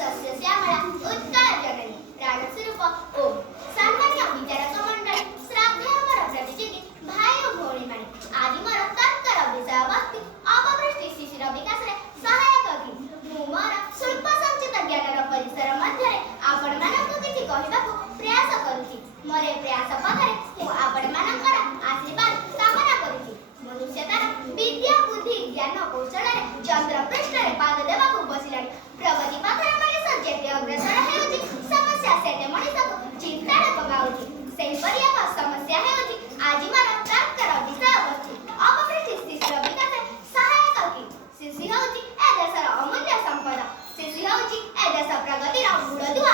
सस्य श्यामला उत्कल जननी प्राण स्वरूप ओम सामान्य विचारक मंडली श्रद्धेय मोर प्रतियोगी भाई और भौणी माने आज मोर तर्कर विषय वस्तु अपपृष्टि शिशिर विकास रे सहायक कि मु मोर स्वल्प संचित ज्ञानर परिसर मध्य आपण मानक किछि कहिबाकू प्रयास करूछि मोरे प्रयास पथरे मु आपण मानकर आशीर्वाद कामना करूछि मनुष्यतार विद्या बुद्धि ज्ञान कौशल रे चंद्र पृष्ठ रे पाद देबाकू बसिलाଣି प्रगति पथरे मनीष जेते अग्रसर हेउछि समस्या सेते मनीष चिंतार कमाउछि सेहि परि एक समस्या हेउछि आज मोर तर्कर विषय वस्तु अपपृष्टि शिशिर विकास रे सहायक कि शिशु हेउछि ए देशर अमूल्य संपदा शिशु हेउछि ए देश प्रगतिर मूलदुआ